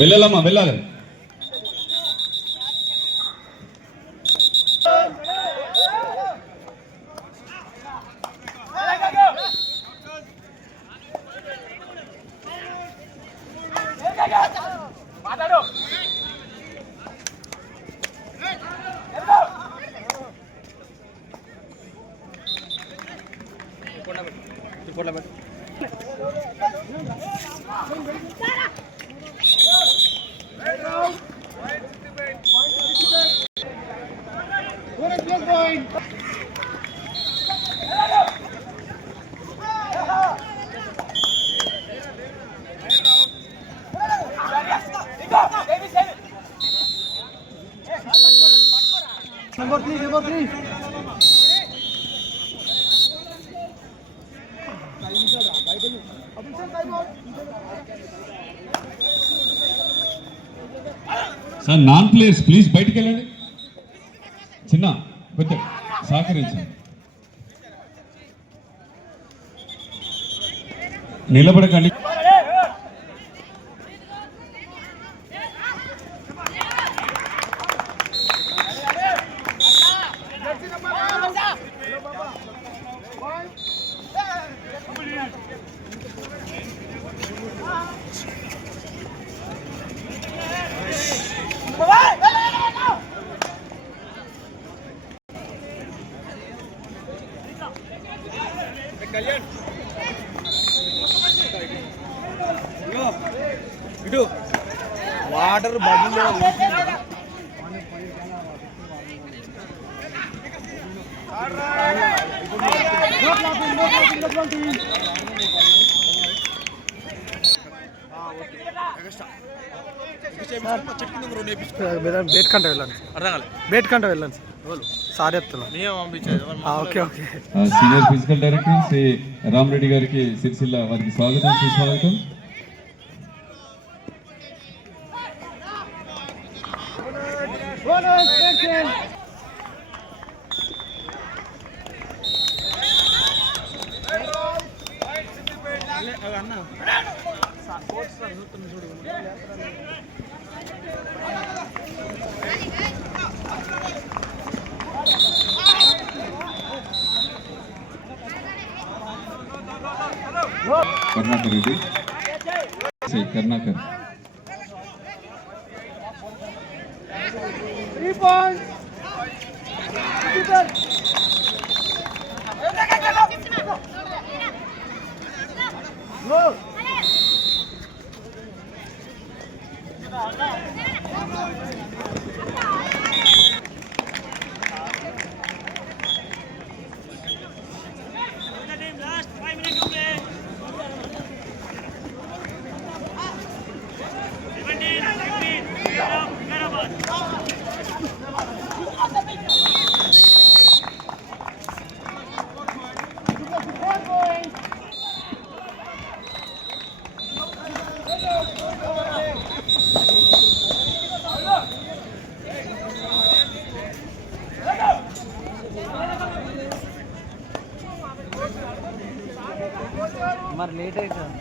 వెళ్ళాలమ్మా, వెళ్ళాలి. Number 3. Sir non players please బయటికి వెళ్ళండి. చిన్న కొంచెం సహకరించండి. నిలబడకండి. వాటర్ బబుల్ బేట్ కంట వెళ్ళండి. బేట్ కంట వెళ్ళండి సార్ చెప్తున్నా. Okay okay. Senior physical director Shri Ramareddy గారికి సిరిసిల్ల వారికి స్వాగతం, సుస్వాగతం. కర్ణాకర్ రెడ్డి, కర్ణాకర్. మరి లేట్ అవుతుంది.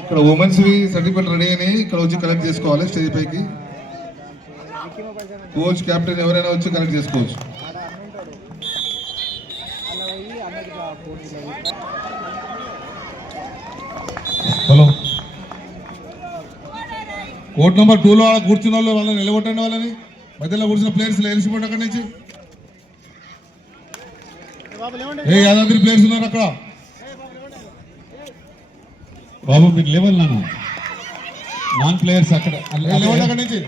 ఇక్కడ ఉమెన్స్ సర్టిఫికెట్ రెడీ అయినాయి, ఇక్కడ వచ్చి కలెక్ట్ చేసుకోవాలి స్టేజ్ పైకి. కోచ్ కెప్టెన్ ఎవరైనా వచ్చి కలెక్ట్ చేసుకోవచ్చు. హలో, కోర్ట్ నెంబర్ 2లో కూర్చున్న వాళ్ళు వాళ్ళని నిలబొట్టండి. వాళ్ళని మధ్యలో కూర్చున్న ప్లేయర్స్ ఎలిసిపోండి అక్కడి నుంచి. ఏ యాదాద్రి ప్లేయర్స్ ఉన్నారు అక్కడ. బాబు మీకు లెవెల్ నాన్ ప్లేయర్స్ అక్కడ లేవండి అక్కడి నుంచి.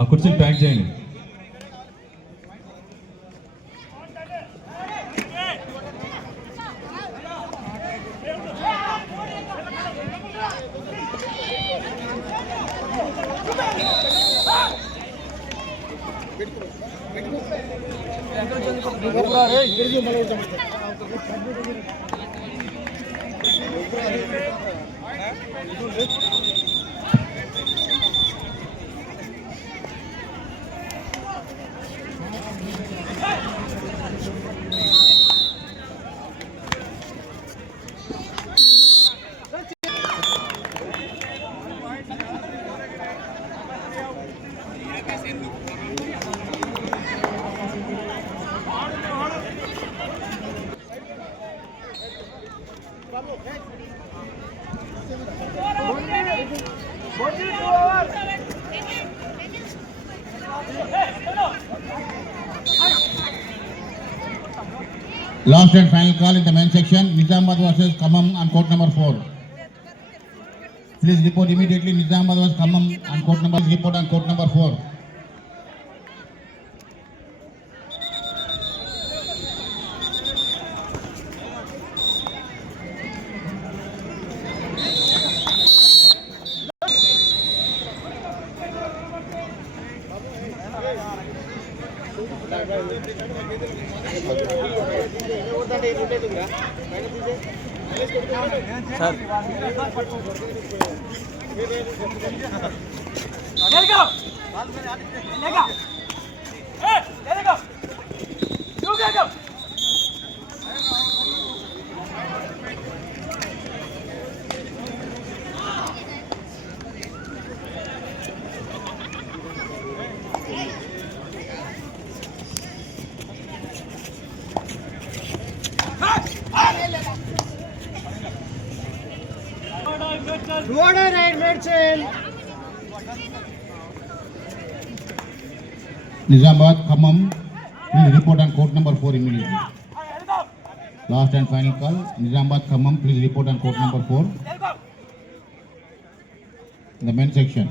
ఆ కుర్చీలు ప్యాక్ చేయండి. Last and final call in the men's section, Nizamabad versus Khammam on court number 4. Please report immediately. Nizamabad versus Khammam on court number. Report on court number 4. Nizamabad, Khammam, please report on court number 4 immediately. Last and final call. Nizamabad Khammam, please report on court number 4. In the men's section.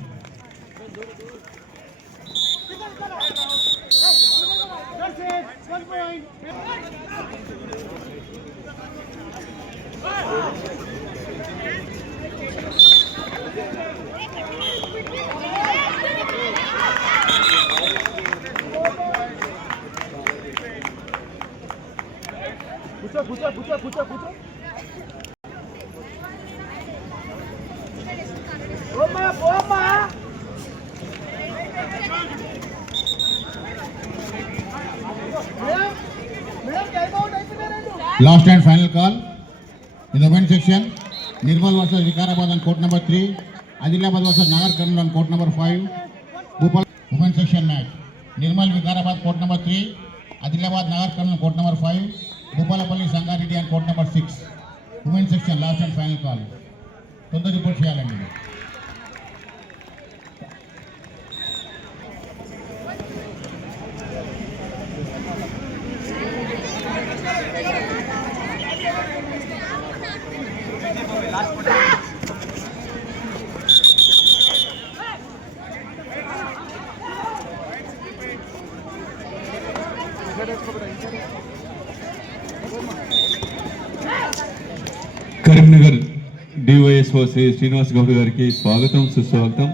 Last and final call. In the men's section, Nirmal versus Vikarabad on court number 3. Adilabad versus Nagar Karnal on court number 5. Bhopal women's section match. Nirmal Vikarabad court number 3. Adilabad Nagar Karnal court number 5. Bhopalapalli Sangareddy on court number 6. Women's section last and final call. Tondar report చేయాలండి. కరీంనగర్ డివైఎస్ఓ శ్రీ శ్రీనివాస్ గౌడ్ గారికి స్వాగతం సుస్వాగతం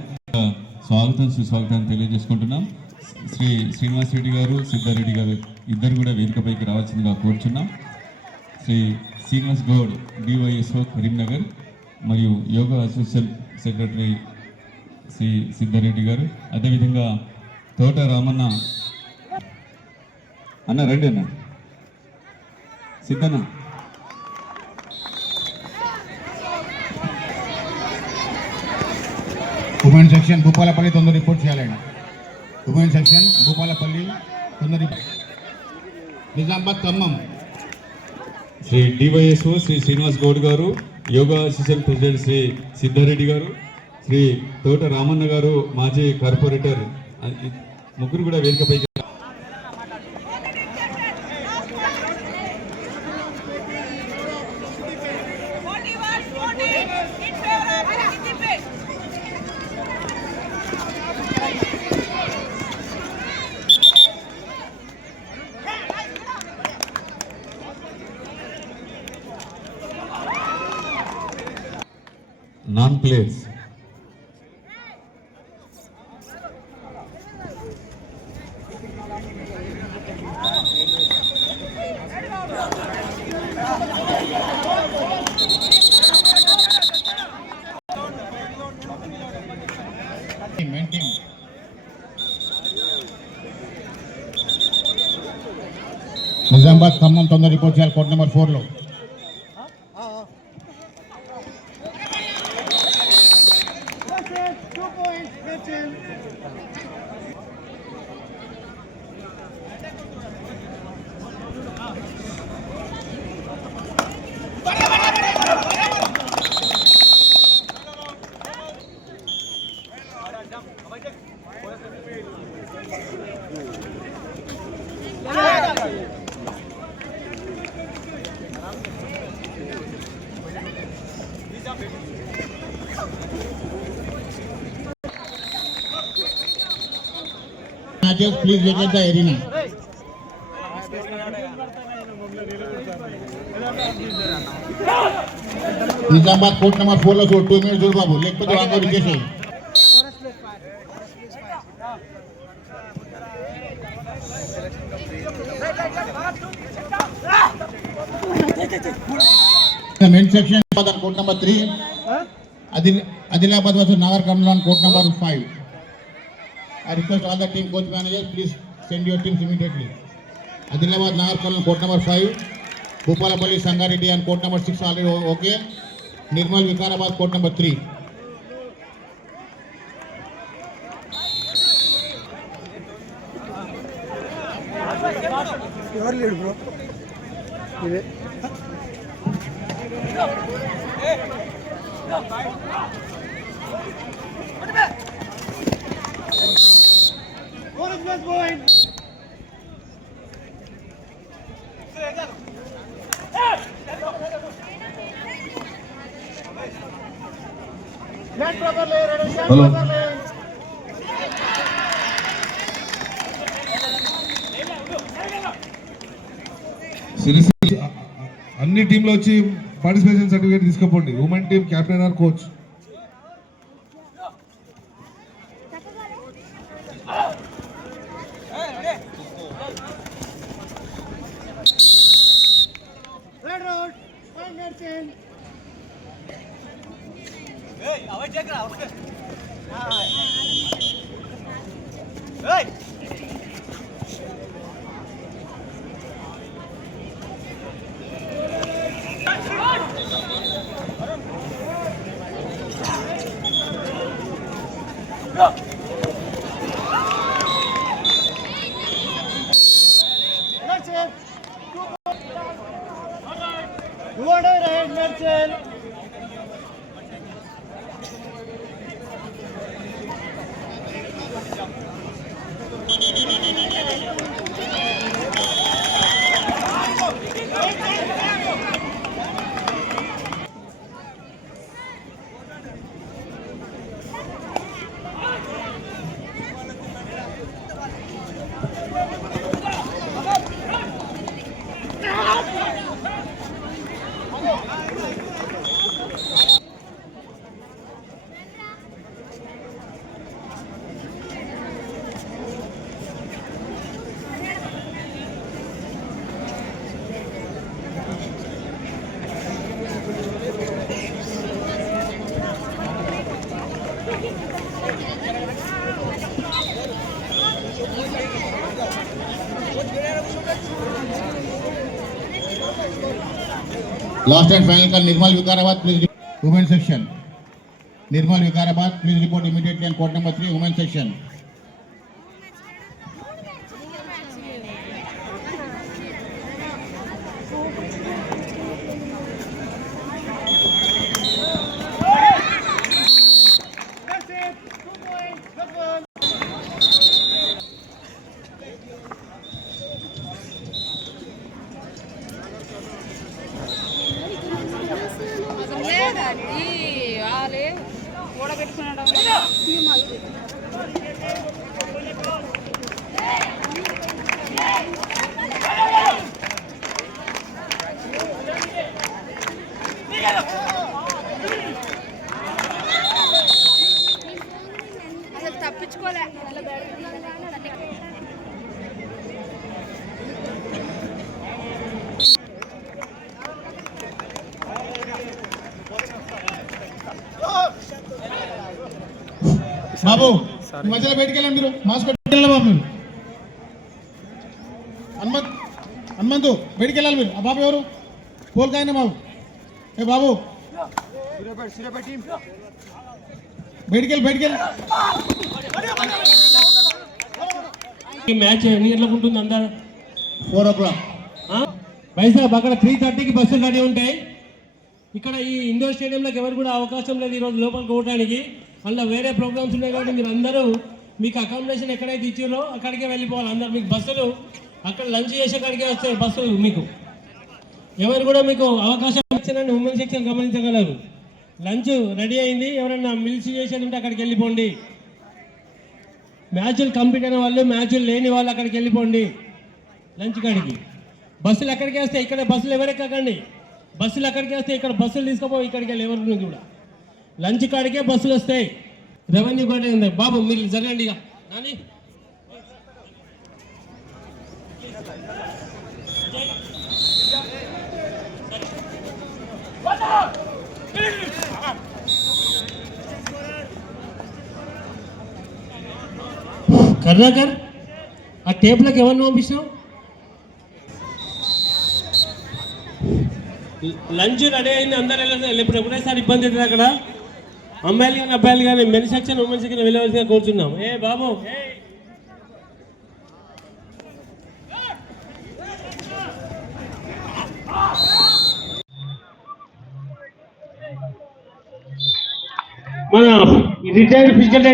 తెలియజేసుకుంటున్నాం. శ్రీ శ్రీనివాస్ రెడ్డి గారు, సిద్ధారెడ్డి గారు ఇద్దరు కూడా వేదికపైకి రావాల్సిందిగా కోరుచున్నాం. శ్రీ శ్రీనివాస్ గౌడ్ డివైఎస్ఓ కరీంనగర్ మరియు యోగా అసోసియేషన్ సెక్రటరీ శ్రీ సిద్ధారెడ్డి గారు, అదేవిధంగా తోట రామన్న అన్న రండి అన్న సిద్ధన్న. ఉమెన్ సెక్షన్ భూపాలపల్లి తొందర రిపోర్ట్ చేయాలండి. ఉమెన్ సెక్షన్ భూపాలపల్లి తొందర నిజామాబాద్ ఖమ్మం. శ్రీ డివైఎస్ఓ శ్రీ శ్రీనివాస్ గౌడ్ గారు, యోగా అసోసియేషన్ ప్రెసిడెంట్ శ్రీ సిద్ధారెడ్డి గారు, శ్రీ తోట రామన్న గారు మాజీ కార్పొరేటర్, ముగ్గురు కూడా వేదికపైకి. Non players main team Nizamabad Khammam తొందర రిపోర్ట్ చేయాలి కోర్ట్ నెంబర్ 4లో. Matches, please vacate the arena. Nizamabad court number 4లో 2 minutes చూడు బాబు, లేకపోతే వాంగా వికేసేయి. Main section court number 3 Adilabad versus Nagar Karnal on court number 5. I request all the team coach managers, please send your teams immediately. Adilabad Nagar Karnal court number 5, Bhopalapalli Sangareddy on court number 6 already okay. Nirmal Vikarabad court number 3. ఎవరు లేడు బ్రో ఇదే point. Hello అన్ని టీంలో వచ్చి participation certificate తీసుకుపోండి. Women team captain or coach. Last and final call, Nirmal Vikarabad, please. Women section. Nirmal Vikarabad, please report immediately on court number 3, women section. తప్పించుకోలే బాబు ఈ మధ్యలో బయటికి వెళ్ళండి, మీరు మాస్క్ పెట్టుకెళ్ళండి బాబు. మీరు హనుమంతు బయటికి వెళ్ళాలి మీరు. ఆ బాబు ఎవరు? పోల్కాయన బాబు. ఏ బాబు బయటికి వెళ్ళి ఈ మ్యాచ్ ఎన్ని గంటలకు ఉంటుంది అందా? 4 o'clock. వైజాగ్ అక్కడ 3:30కి బస్సులు రెడీ ఉంటాయి. ఇక్కడ ఈ ఇండోర్ స్టేడియంలోకి ఎవరు కూడా అవకాశం లేదు ఈరోజు లోపలికి పోవడానికి. అందులో వేరే ప్రోగ్రామ్స్ ఉన్నాయి కాబట్టి మీరు అందరూ మీకు అకామిడేషన్ ఎక్కడైతే ఇచ్చారో అక్కడికే వెళ్ళిపోవాలి. అందరు మీకు బస్సులు అక్కడ లంచ్ చేసే కాడికే వస్తాయి బస్సులు. మీకు ఎవరు కూడా మీకు అవకాశం ఇచ్చారని ఉమెన్ సెక్షన్ గమనించగలరు. లంచ్ రెడీ అయింది, ఎవరైనా మిల్స్ చేసేది ఉంటే అక్కడికి వెళ్ళిపోండి. మ్యాచ్లు కంప్లీట్ అయిన వాళ్ళు, మ్యాచ్లు లేని వాళ్ళు అక్కడికి వెళ్ళిపోండి లంచ్ కాడికి. బస్సులు ఎక్కడికి వస్తాయి, ఇక్కడ బస్సులు ఎవరెక్కకండి. బస్సులు ఎక్కడికి వస్తాయి, ఇక్కడ బస్సులు తీసుకుపో, ఇక్కడికి వెళ్ళి ఎవరికి కూడా లంచ్ కాడికే బస్సులు వస్తాయి. రెవెన్యూ కూడా ఉంది. బాబు మీరు జరగండి ఇక. నాని కర్ణాకర్ ఆ టేబుల్కి ఎవరిని పంపిస్తావు? లంచ్ రెడీ అయింది, అందరూ వెళ్ళాలి. ఇప్పుడు ఎప్పుడైసారి ఇబ్బంది అవుతుంది అక్కడ. అమ్మాయిలు కానీ అబ్బాయిలు కానీ మెన్ సెక్షన్ ఉమెన్ సెక్షన్ వెళ్ళవలసిగా కూర్చున్నాం. ఏ బాబు మన రిటైర్డ్ ఫిజికల్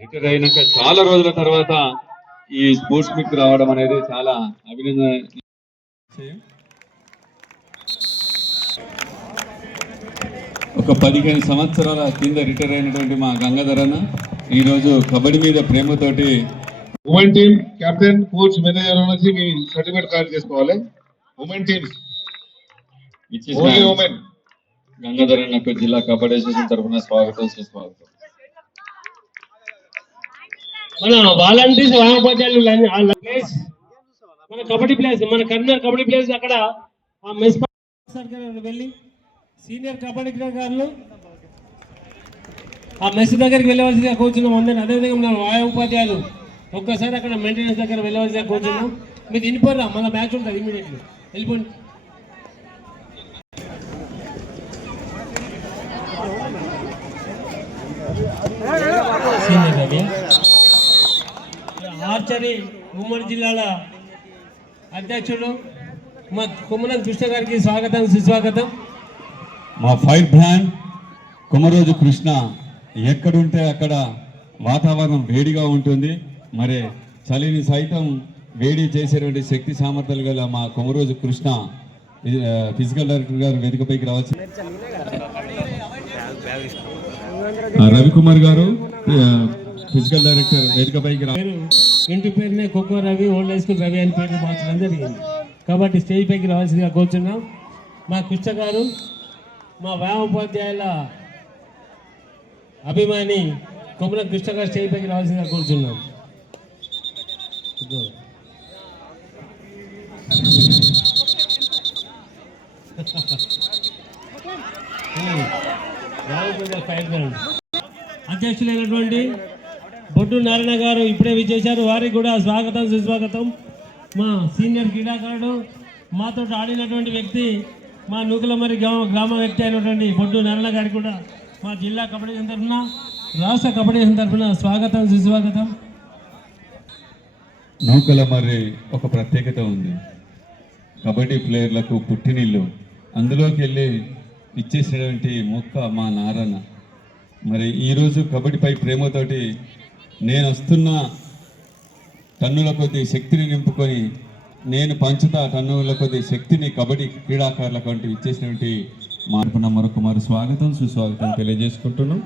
రిటైర్ అయినాక చాలా రోజుల తర్వాత ఈ స్పోర్ట్స్ మీట్ రావడం అనేది చాలా అభినందన. ఒక 15 సంవత్సరాల కింద రిటైర్ అయినటువంటి మా గంగాధర్ అన్న ఈరోజు కబడ్డీ మీద ప్రేమతోటి women team captain coach manager నుంచి మీ సర్టిఫికేట్ కలెక్ట్ చేసుకోవాలి. ఉమెన్ టీమ్స్ ఇచ్చేసిన ఓన్లీ ఉమెన్. గంగాధర్ అన్నకు జిల్లా కబడ్డీ అసోసియేషన్ తరఫున స్వాగతం సుస్వాగతం. మన వాలంటీర్స్ వామోపాధ్యాయులు మన కబడ్డీ ప్లేస్ మన కరీంనగర్ కబడ్డీ ప్లేస్ అక్కడ ఆ మెస్ వెళ్ళి సీనియర్ కబడ్డీ క్రీడాకారులు ఆ మెస్ దగ్గరికి వెళ్ళవలసిందిగా కూర్చున్నాం అందరినీ. అదేవిధంగా మన వాయు ఉపాధ్యాయులు ఒక్కసారి అక్కడ మెయింటెనెన్స్ దగ్గర వెళ్ళవలసిందిగా కూర్చున్నాం. మీరు వినిపోరా మళ్ళీ మ్యాచ్ ఉంటుంది ఇమీడియట్లీ వెళ్ళిపోండి. సీనియర్ రవి ఆర్చరీ ఉమ్మడి జిల్లాల అధ్యక్షుడు మా కొమ్మనం కృష్ణ గారికి స్వాగతం సుస్వాగతం. మా ఫైర్ బ్రాండ్ కొమరోజు కృష్ణ ఎక్కడుంటే అక్కడ వాతావరణం వేడిగా ఉంటుంది. మరి చలిని సైతం వేడి చేసేటువంటి శక్తి సామర్థ్యాలు గల మా కొమరోజు కృష్ణ ఫిజికల్ డైరెక్టర్ గారు వేదికపైకి రావచ్చు. రవికుమార్ గారు ఫిజికల్ డైరెక్టర్ వేదికపైకి ఇంటి పేరునే kho kho Ravi old high school Ravi అని పేరు మార్చడం జరిగింది. కాబట్టి స్టేజ్ పైకి రావాల్సిందిగా కూర్చున్నాం. మా కృష్ణ గారు మా వ్యామోపాధ్యాయుల అభిమాని కొమ్మల కృష్ణ గారు స్టేజ్ పైకి రావాల్సిందిగా కూర్చున్నాం. అధ్యక్షులైనటువంటి బొడ్డు నారాయణ గారు ఇప్పుడే విచ్చేశారు. వారికి కూడా స్వాగతం సుస్వాగతం. మా సీనియర్ క్రీడాకారుడు మాతో ఆడినటువంటి వ్యక్తి మా నూకలమరి గ్రామ వ్యక్తి అయినటువంటి బొడ్డు నారాయణ గారికి కూడా మా జిల్లా కబడ్డీ తరఫున రాష్ట్ర కబడ్డీ తరఫున స్వాగతం సుస్వాగతం. నూకలమర్రి ఒక ప్రత్యేకత ఉంది. కబడ్డీ ప్లేయర్లకు పుట్టినిల్లు. అందులోకి వెళ్ళి ఇచ్చేసినటువంటి మొక్క మా నారాయణ. మరి ఈరోజు కబడ్డీపై ప్రేమతోటి నేను వస్తున్న టన్నుల కొద్ది శక్తిని నింపుకొని నేను పంచుతా టన్నుల కొద్ది శక్తిని కబడ్డీ క్రీడాకారులకు వంటి ఇచ్చేసినటువంటి మార్పున మరొక స్వాగతం సుస్వాగతం తెలియజేసుకుంటున్నాం.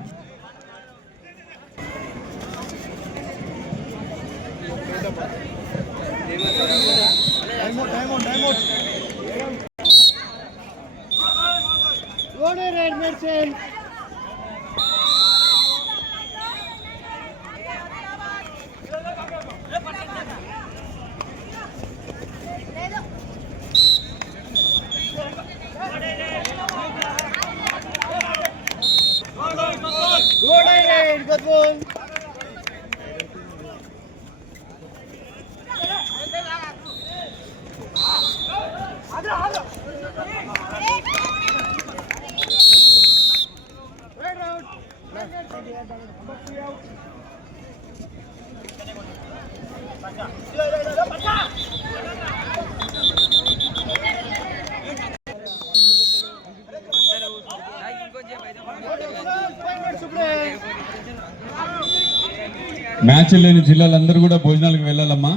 మ్యాచ్ లేని జిల్లాలందరూ కూడా భోజనాలకు వెళ్ళాలమ్మా.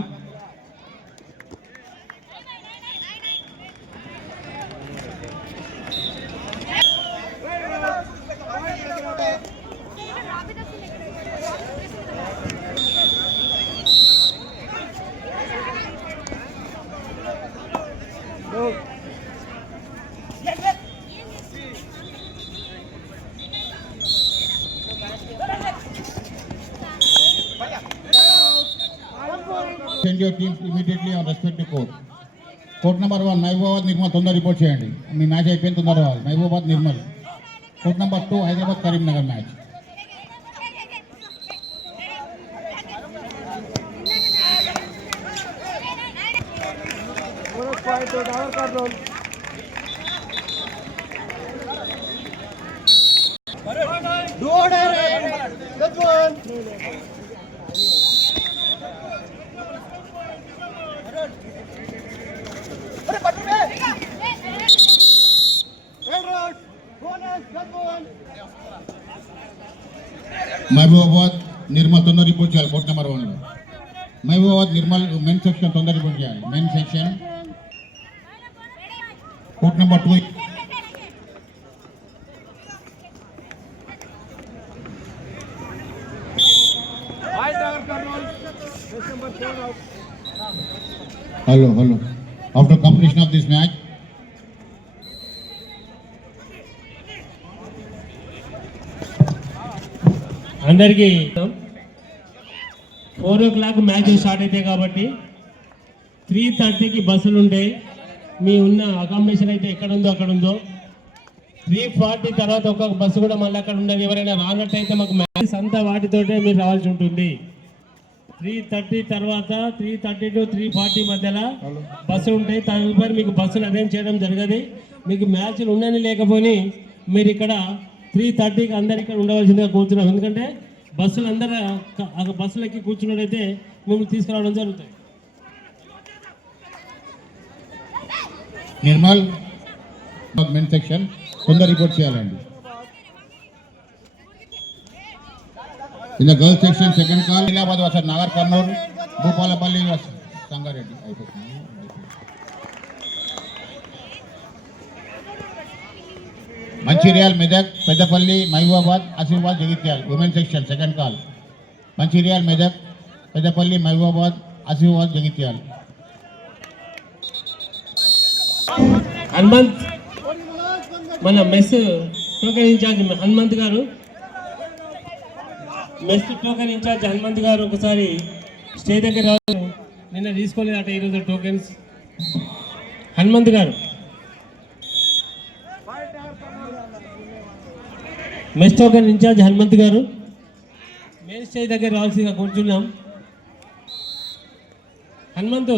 Send your teams immediately on respective court. Court number 1 మహబూబాబాద్ నిర్మల్ తొందర రిపోర్ట్ చేయండి. మీ మ్యాచ్ అయిపోయిన తొందర రావాలి. మహబూబాబాద్ నిర్మల్. కోర్ట్ నెంబర్ 2 హైదరాబాద్ కరీంనగర్ మ్యాచ్. మహబూబాబాద్ నిర్మల్ తొందర రిపోర్ట్ చేయాలి. కోర్ట్ నెంబర్ 1 మహబూబాబాద్ నిర్మల్ మెన్ సెక్షన్ తొందర రిపోర్ట్ చేయాలి. Men section court number 2 Hello. After completion of this match, అందరికీ 4 o'clock మ్యాచ్ స్టార్ట్ అవుతాయి కాబట్టి 3:30కి బస్సులు ఉంటాయి. మీ ఉన్న అకామిడేషన్ అయితే ఎక్కడ ఉందో అక్కడ ఉందో. 3:40 తర్వాత ఒక బస్సు కూడా మళ్ళీ అక్కడ ఉండదు. ఎవరైనా రానట్టయితే మాకు మ్యాచ్ అంతా వాటితోటే మీరు రావాల్సి ఉంటుంది. 3:30 తర్వాత 3:30 to 3:40 మధ్యలో బస్సులు ఉంటాయి. తదుపరి మీకు బస్సులు అరేంజ్ చేయడం జరగదు. మీకు మ్యాచ్లు ఉండని లేకపోని మీరు ఇక్కడ 3:30కి అందరు ఇక్కడ ఉండవలసిందిగా కూర్చున్నాం. ఎందుకంటే బస్సులు అందరూ బస్సులకి కూర్చున్నట్టయితే మిమ్మల్ని తీసుకురావడం జరుగుతుంది. నిర్మల్ మెన్ సెక్షన్ కొందరు రిపోర్ట్ చేయాలండి. In the girls section second call Adilabad వర్సెస్ నాగర్ కర్నూలు, భూపాలపల్లి వర్సెస్ సంగారెడ్డి. మంచిర్యాల్ మెదక్, పెద్దపల్లి, మహబూబాబాద్, ఆసిఫాబాద్, Jagtial women section second call. Mancherial మెదక్, పెద్దపల్లి, మహబూబాబాద్, ఆసిఫాబాద్, జగిత్యాల్. హనుమంత్ మన మెస్ టోకెన్ ఇన్ఛార్జ్ హనుమంత్ గారు, మెస్ టోకెన్ ఇన్ఛార్జ్ హనుమంత్ గారు ఒకసారి స్టేజ్ దగ్గర రావాలి. నిన్న తీసుకోలేదు అట ఈరోజు టోకెన్స్. హనుమంత్ గారు మెస్ టోకెన్ ఇన్ఛార్జ్ హనుమంత్ గారు మెయిన్ స్టేజ్ దగ్గర రావాల్సిందిగా కూర్చున్నాం. హనుమంతు